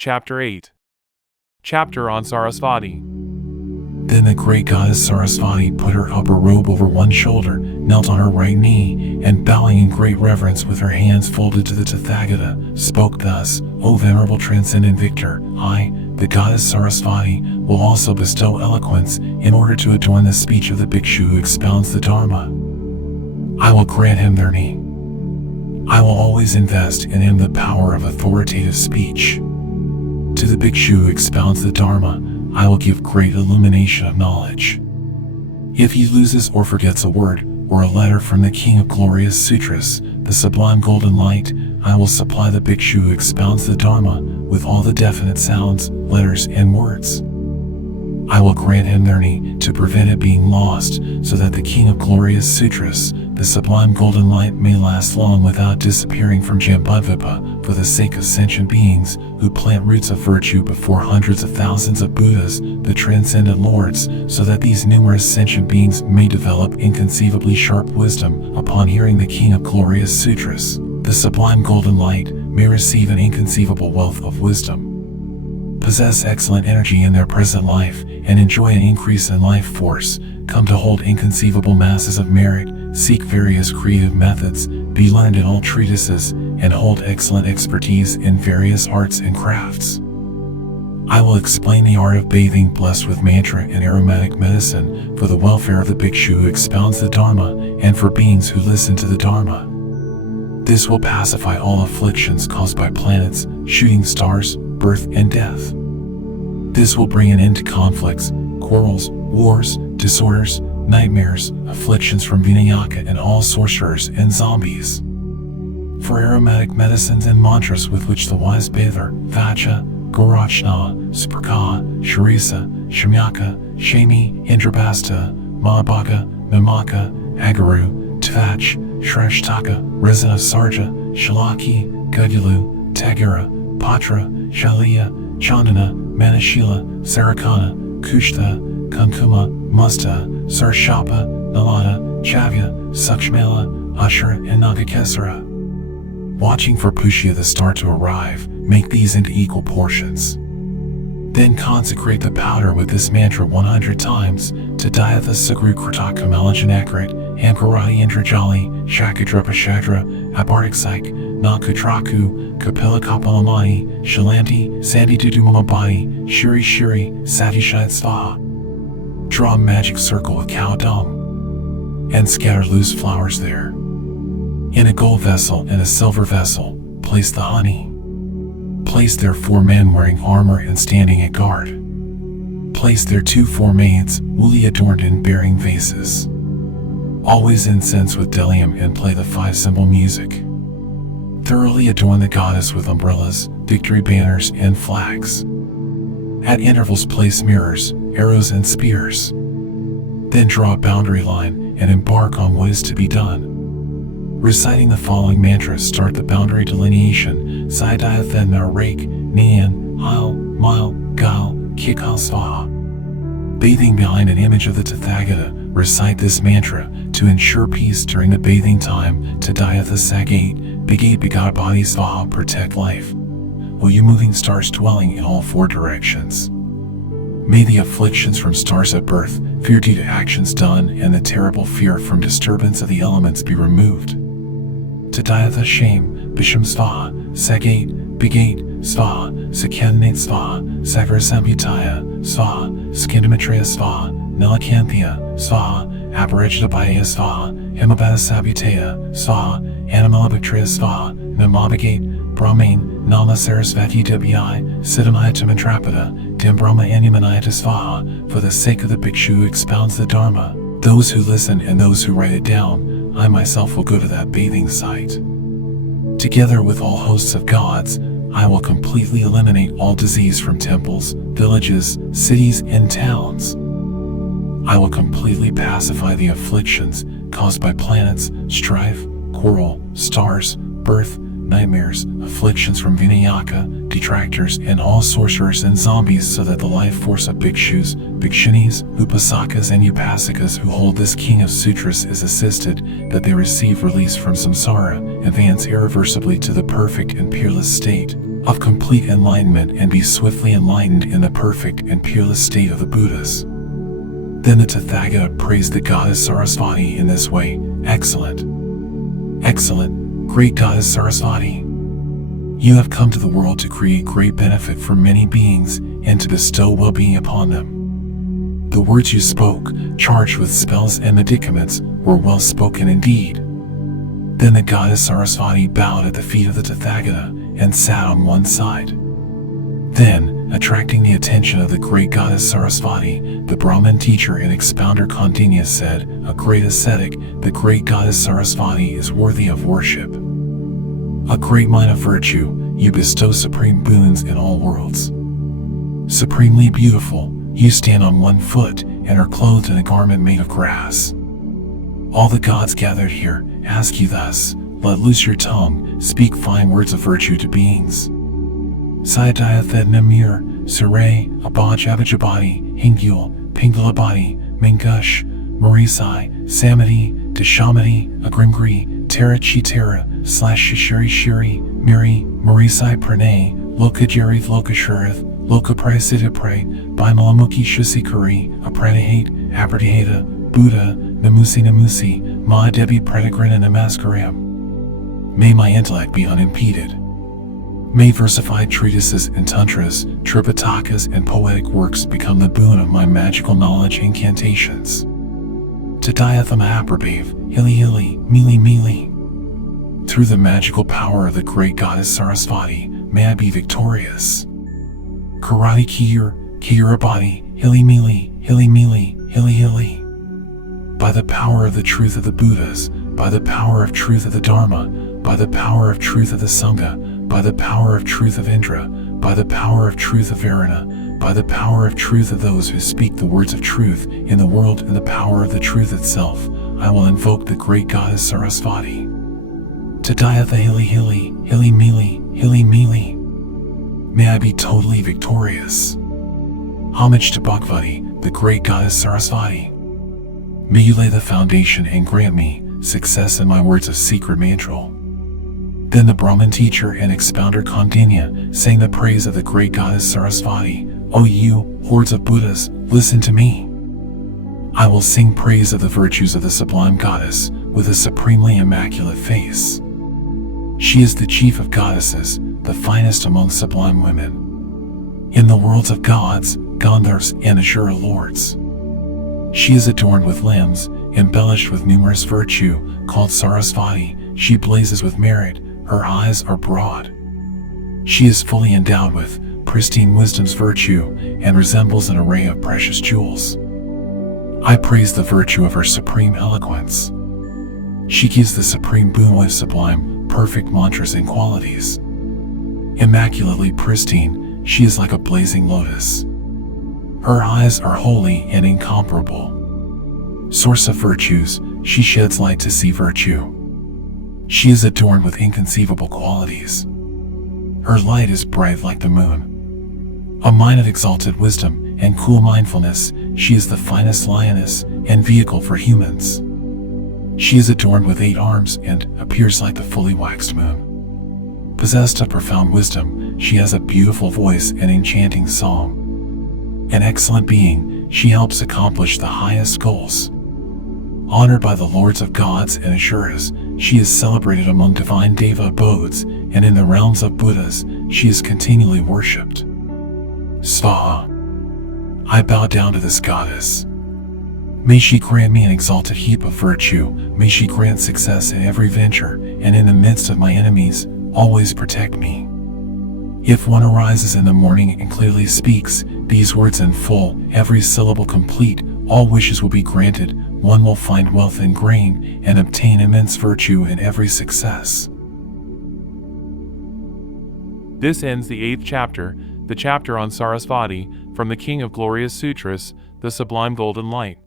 Chapter 8. Chapter on Sarasvati. Then the great goddess Sarasvati put her upper robe over one shoulder, knelt on her right knee, and bowing in great reverence with her hands folded to the Tathagata, spoke thus: O venerable transcendent victor, I, the goddess Sarasvati, will also bestow eloquence in order to adorn the speech of the bhikshu who expounds the Dharma. I will grant him their name. I will always invest in him the power of authoritative speech. To the bhikshu who expounds the Dharma, I will give great illumination of knowledge. If he loses or forgets a word or a letter from the King of Glorious Sutras, the sublime golden light, I will supply the bhikshu who expounds the Dharma with all the definite sounds, letters, and words. I will grant him their name to prevent it being lost, so that the King of Glorious Sutras, the sublime golden light, may last long without disappearing from Jambudvipa, for the sake of sentient beings who plant roots of virtue before hundreds of thousands of Buddhas, the transcendent lords, so that these numerous sentient beings may develop inconceivably sharp wisdom upon hearing the King of Glorious Sutras. The sublime golden light may receive an inconceivable wealth of wisdom, possess excellent energy in their present life, and enjoy an increase in life force, come to hold inconceivable masses of merit, seek various creative methods, be learned in all treatises, and hold excellent expertise in various arts and crafts. I will explain the art of bathing blessed with mantra and aromatic medicine for the welfare of the bhikshu who expounds the Dharma and for beings who listen to the Dharma. This will pacify all afflictions caused by planets, shooting stars, birth, and death. This will bring an end to conflicts, quarrels, wars, disorders, nightmares, afflictions from Vinayaka and all sorcerers and zombies. For aromatic medicines and mantras with which the wise bather, Vacha, Gorachna, Spraka, Sharisa, Shamyaka, Shami, Indrabasta, Mahabhaga, Mimaka, Agaru, Tvach, Shreshtaka, resin of Sarja, Shalaki, Gudyalu, Tagara, Patra, Shaliya, Chandana, Manashila, Sarakana, Kushta, Kankuma, Musta, Sarshapa, Nalada, Chavya, Sakshmela, Ashura, and Nagakesara. Watching for Pushya the star to arrive, make these into equal portions. Then consecrate the powder with this mantra 100 times to Dayatha Sugru Krataka Malajanakrit, Amkarati Indrajali, Shakadrupa Shadra, Abartiksaik, Nakatraku, Kapila Kapalamani, Shalanti, Sandi Dudumamabadi, Shiri Shiri, Satishite Svaha. Draw a magic circle with cow dung and scatter loose flowers there. In a gold vessel and a silver vessel, place the honey. Place there 4 men wearing armor and standing at guard. Place there 2 maids, woolly adorned in bearing vases. Always incense with bdellium and play the 5-symbol music. Thoroughly adorn the goddess with umbrellas, victory banners, and flags. At intervals place mirrors, arrows, and spears. Then draw a boundary line and embark on what is to be done. Reciting the following mantras, start the boundary delineation: Saidayathen Narak, Nian, Hal, Mile, Gal, Kikal Svaha. Bathing behind an image of the Tathagata, recite this mantra to ensure peace during the bathing time. Tadayatha Sagate, Bigate Bigat Body Svaha, protect life. O you moving stars dwelling in all 4 directions. May the afflictions from stars at birth, fear due to actions done, and the terrible fear from disturbance of the elements be removed. Tadayatha Shame, Bisham Svaha, Sagate, Bigate, Svaha, Sakanate Svaha, Sagrasambutaya, Svaha, Skindamatreya Svaha, Nelacanthia, Svaha, Aparijitapaya Svaha, Himabata Sabuteya, Svaha, Animalabactria Svaha, Namabagate, Brahmain, Nama Sarasvati Debi, Siddhamaya Dim Brahma Animanayata Svaha, for the sake of the bhikshu who expounds the Dharma, those who listen and those who write it down, I myself will go to that bathing site. Together with all hosts of gods, I will completely eliminate all disease from temples, villages, cities, and towns. I will completely pacify the afflictions caused by planets, strife, quarrel, stars, birth, nightmares, afflictions from Vinayaka, detractors, and all sorcerers and zombies, so that the life force of bhikshus, bhikshunis, upasakas, and upasikas who hold this King of Sutras is assisted, that they receive release from samsara, advance irreversibly to the perfect and peerless state. of complete enlightenment and be swiftly enlightened in the perfect and peerless state of the Buddhas. Then the Tathagata praised the goddess Sarasvati in this way: Excellent, excellent, great goddess Sarasvati. You have come to the world to create great benefit for many beings and to bestow well-being upon them. The words you spoke, charged with spells and medicaments, were well spoken indeed. Then the goddess Sarasvati bowed at the feet of the Tathagata and sat on one side. Then, attracting the attention of the great goddess Sarasvati, the Brahmin teacher and expounder Kaundinya said, "A great ascetic, the great goddess Sarasvati is worthy of worship. A great mind of virtue, you bestow supreme boons in all worlds. Supremely beautiful, you stand on one foot and are clothed in a garment made of grass. All the gods gathered here ask you thus, let loose your tongue, speak fine words of virtue to beings. Sayadaya Thetnamir, Saray, Abaj Abajabadi, Hingyul, Pingalabadi, Mingush, Marisai, Samadi, Deshamadi, Agrimgri, Tara Chitara, /Shishiri Shiri, Miri, Marisai Pranay, Lokajarith Lokashurith, Lokaprasidipray, Bimalamuki Shusikari, Apranahate, Apradihata, Buddha, Namusi, Mahadevi Pradagrina Namaskaram. May my intellect be unimpeded. May versified treatises and tantras, tripitakas and poetic works become the boon of my magical knowledge incantations. Tadayathama Aprabave, Hili Hili, Mili Mili. Through the magical power of the great goddess Sarasvati, may I be victorious. Karate Kiyurabadi, Hili Mili, Hili Mili, Hili Hili. By the power of the truth of the Buddhas, by the power of truth of the Dharma, by the power of truth of the Sangha, by the power of truth of Indra, by the power of truth of Varuna, by the power of truth of those who speak the words of truth in the world and the power of the truth itself, I will invoke the great goddess Sarasvati. Tadayatha Hili Hili, Hili Mili, Hili Mili. May I be totally victorious. Homage to Bhagavati, the great goddess Sarasvati. May you lay the foundation and grant me success in my words of secret mantra. Then the Brahmin teacher and expounder Kaundinya sang the praise of the great goddess Sarasvati. O you, hordes of Buddhas, listen to me. I will sing praise of the virtues of the sublime goddess with a supremely immaculate face. She is the chief of goddesses, the finest among sublime women. In the worlds of gods, Gandharvas, and Asura lords. She is adorned with limbs, embellished with numerous virtue, called Sarasvati. She blazes with merit, her eyes are broad. She is fully endowed with pristine wisdom's virtue, and resembles an array of precious jewels. I praise the virtue of her supreme eloquence. She gives the supreme boon with sublime, perfect mantras and qualities. Immaculately pristine, she is like a blazing lotus. Her eyes are holy and incomparable. Source of virtues, she sheds light to see virtue. She is adorned with inconceivable qualities. Her light is bright like the moon. A mind of exalted wisdom and cool mindfulness, she is the finest lioness and vehicle for humans. She is adorned with 8 arms and appears like the fully waxed moon. Possessed of profound wisdom, she has a beautiful voice and enchanting song. An excellent being, she helps accomplish the highest goals. Honored by the lords of gods and Asuras, she is celebrated among divine deva abodes, and in the realms of Buddhas, she is continually worshipped. Svaha. I bow down to this goddess. May she grant me an exalted heap of virtue, may she grant success in every venture, and in the midst of my enemies, always protect me. If one arises in the morning and clearly speaks these words in full, every syllable complete, all wishes will be granted, one will find wealth and gain, and obtain immense virtue in every success. This ends the 8th chapter, the chapter on Sarasvati, from the King of Glorious Sutras, the Sublime Golden Light.